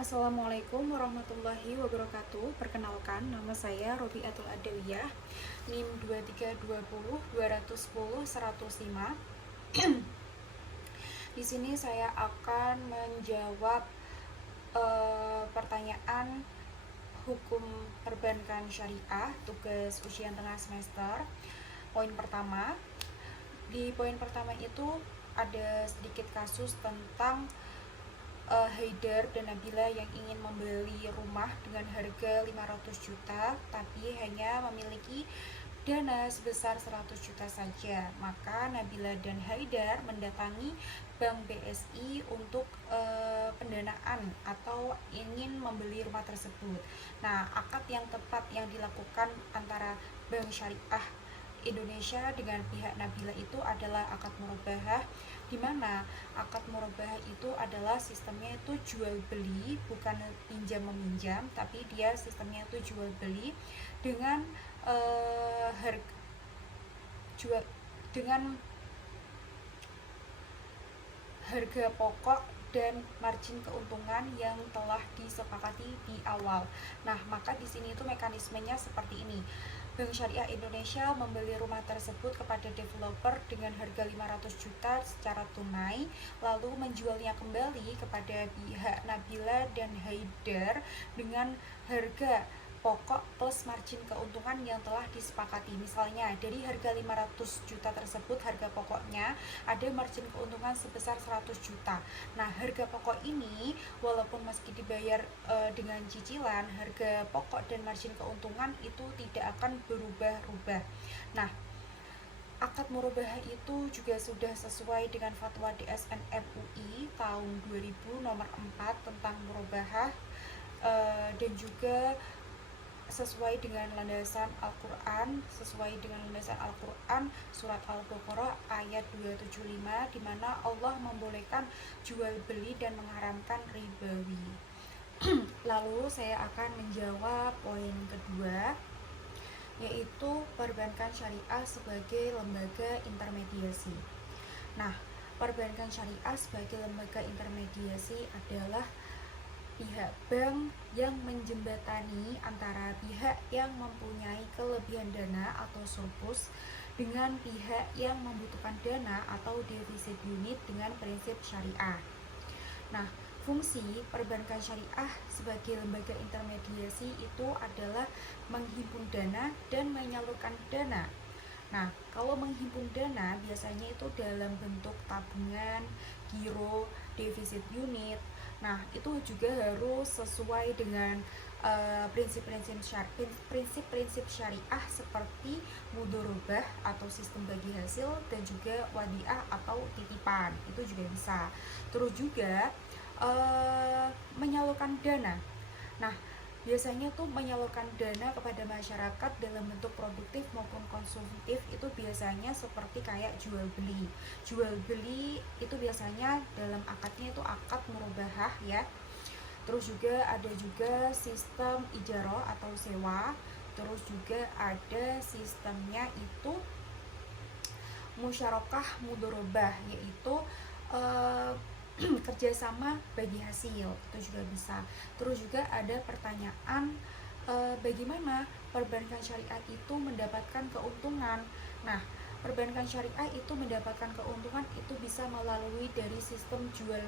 Assalamualaikum warahmatullahi wabarakatuh. Perkenalkan, nama saya Robiatul Adawiyah, NIM 23202010105. Di sini saya akan menjawab pertanyaan hukum perbankan syariah tugas ujian tengah semester. Poin pertama, di poin pertama itu ada sedikit kasus tentang Haidar dan Nabila yang ingin membeli rumah dengan harga 500 juta tapi hanya memiliki dana sebesar 100 juta saja. Maka Nabila dan Haidar mendatangi Bank BSI untuk pendanaan atau ingin membeli rumah tersebut. Nah, akad yang tepat yang dilakukan antara Bank Syariah Indonesia dengan pihak Nabila itu adalah akad murabahah, di mana akad murabahah itu adalah sistemnya itu jual beli, bukan pinjam meminjam, tapi dia sistemnya itu jual beli dengan harga jual dengan harga pokok dan margin keuntungan yang telah disepakati di awal. Nah, maka di sini itu mekanismenya seperti ini. Bank Syariah Indonesia membeli rumah tersebut kepada developer dengan harga 500 juta secara tunai, lalu menjualnya kembali kepada pihak Nabila dan Haidar dengan harga pokok plus margin keuntungan yang telah disepakati. Misalnya dari harga 500 juta tersebut, harga pokoknya ada margin keuntungan sebesar 100 juta. Nah, harga pokok ini walaupun meski dibayar dengan cicilan, harga pokok dan margin keuntungan itu tidak akan berubah-ubah. Nah, akad murabahah itu juga sudah sesuai dengan fatwa DSN MUI tahun 2000 nomor 4 tentang murabahah, dan juga sesuai dengan landasan Al-Quran, surat Al-Baqarah ayat 275, di mana Allah membolehkan jual beli dan mengharamkan ribawi. Lalu saya akan menjawab poin kedua, yaitu perbankan syariah sebagai lembaga intermediasi. Nah, perbankan syariah sebagai lembaga intermediasi adalah pihak bank yang menjembatani antara pihak yang mempunyai kelebihan dana atau surplus dengan pihak yang membutuhkan dana atau defisit unit dengan prinsip syariah. Nah, fungsi perbankan syariah sebagai lembaga intermediasi itu adalah menghimpun dana dan menyalurkan dana. Nah, kalau menghimpun dana biasanya itu dalam bentuk tabungan, giro, defisit unit. Nah, itu juga harus sesuai dengan prinsip-prinsip syariah seperti mudorobah atau sistem bagi hasil, dan juga wadiah atau titipan. Itu juga bisa. Terus juga menyalurkan dana. Nah, biasanya tuh menyalurkan dana kepada masyarakat dalam bentuk produktif maupun konsumtif itu biasanya seperti kayak jual beli. Jual beli itu biasanya dalam akadnya itu akad murabahah ya. Terus juga ada juga sistem ijarah atau sewa. Terus juga ada sistemnya itu musyarakah mudorobah, yaitu kerjasama bagi hasil, itu juga bisa. Terus juga ada pertanyaan, bagaimana perbankan syariah itu mendapatkan keuntungan. Nah, perbankan syariah itu mendapatkan keuntungan itu bisa melalui dari sistem jual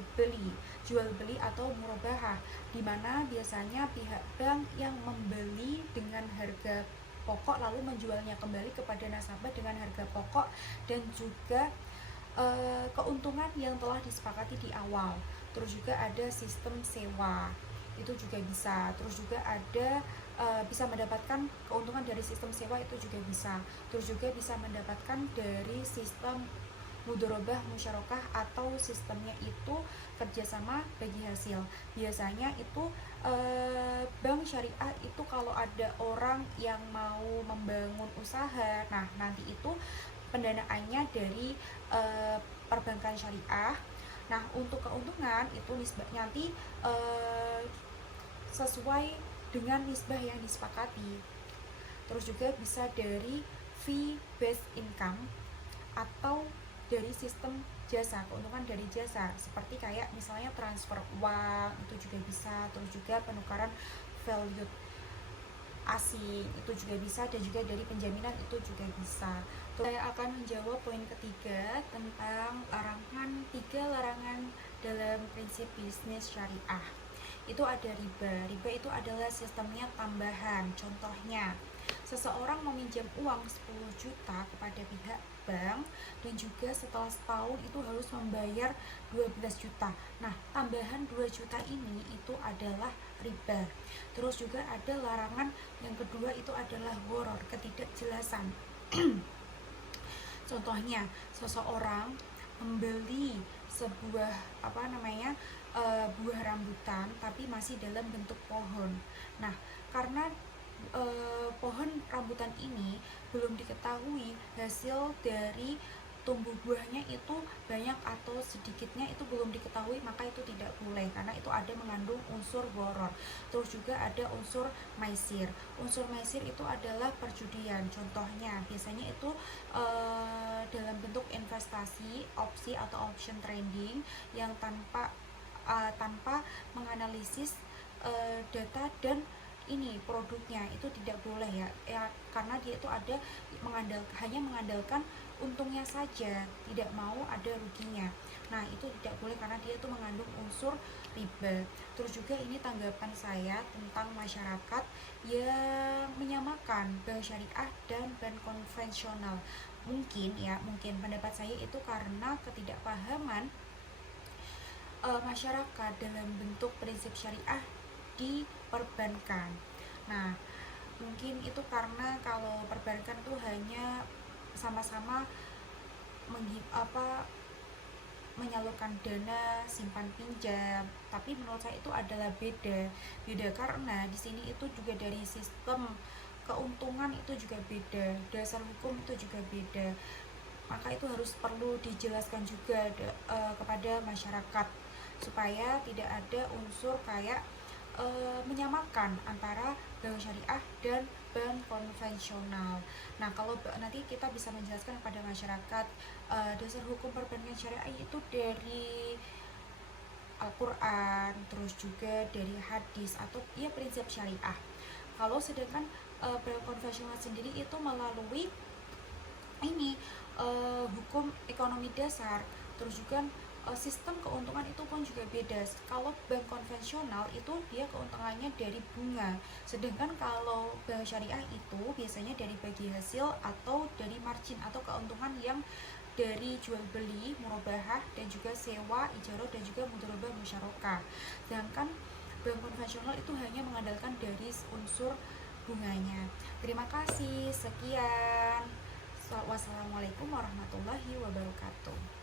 beli atau murabahah, di mana biasanya pihak bank yang membeli dengan harga pokok lalu menjualnya kembali kepada nasabah dengan harga pokok dan juga keuntungan yang telah disepakati di awal. Terus juga ada sistem sewa, itu juga bisa. Terus juga ada bisa mendapatkan keuntungan dari sistem sewa, itu juga bisa. Terus juga bisa mendapatkan dari sistem mudorobah musyarakah atau sistemnya itu kerjasama bagi hasil. Biasanya itu bank syariah itu kalau ada orang yang mau membangun usaha, nah nanti itu pendanaannya dari perbankan syariah. Nah, untuk keuntungan itu nisbahnya nanti sesuai dengan nisbah yang disepakati. Terus juga bisa dari fee based income atau dari sistem jasa, keuntungan dari jasa, seperti kayak misalnya transfer uang itu juga bisa, terus juga penukaran value asing itu juga bisa, dan juga dari penjaminan itu juga bisa. Terus saya akan menjawab poin ketiga tentang tiga larangan dalam prinsip bisnis syariah. Itu ada riba. Riba itu adalah sistemnya tambahan. Contohnya, seseorang meminjam uang 10 juta kepada pihak bank dan juga setelah setahun itu harus membayar 12 juta. Nah, tambahan 2 juta ini itu adalah riba. Terus juga ada larangan yang kedua itu adalah gharar, ketidakjelasan. Contohnya, seseorang membeli sebuah buah rambutan tapi masih dalam bentuk pohon. Nah, karena pohon rambutan ini belum diketahui hasil dari tumbuh buahnya itu banyak atau sedikitnya itu belum diketahui, maka itu tidak boleh karena itu ada mengandung unsur gharar. Terus juga ada unsur maisir. Unsur maisir itu adalah perjudian. Contohnya biasanya itu dalam bentuk investasi, opsi atau option trading yang tanpa menganalisis data dan ini produknya, itu tidak boleh ya, karena dia itu hanya mengandalkan untungnya saja, tidak mau ada ruginya. Nah, itu tidak boleh karena dia itu mengandung unsur riba. Terus juga ini tanggapan saya tentang masyarakat yang menyamakan bank syariah dan bank konvensional. Mungkin pendapat saya itu karena ketidakpahaman masyarakat dalam bentuk prinsip syariah di perbankan. Nah, mungkin itu karena kalau perbankan tuh hanya sama-sama menyalurkan dana simpan pinjam, tapi menurut saya itu adalah beda karena di sini itu juga dari sistem keuntungan itu juga beda, dasar hukum itu juga beda, maka itu perlu dijelaskan juga kepada masyarakat supaya tidak ada unsur kayak menyamakan antara bank syariah dan bank konvensional. Nah, kalau nanti kita bisa menjelaskan kepada masyarakat dasar hukum perbankan syariah itu dari Al-Quran, terus juga dari hadis atau prinsip syariah. Kalau sedangkan bank konvensional sendiri itu melalui hukum ekonomi dasar, terus juga sistem keuntungan itu pun juga beda. Kalau bank konvensional itu dia keuntungannya dari bunga, sedangkan kalau bank syariah itu biasanya dari bagi hasil atau dari margin atau keuntungan yang dari jual beli, murabahah, dan juga sewa, ijarah, dan juga mudharabah musyarakah. Sedangkan bank konvensional itu hanya mengandalkan dari unsur bunganya. Terima kasih, sekian. Wassalamualaikum warahmatullahi wabarakatuh.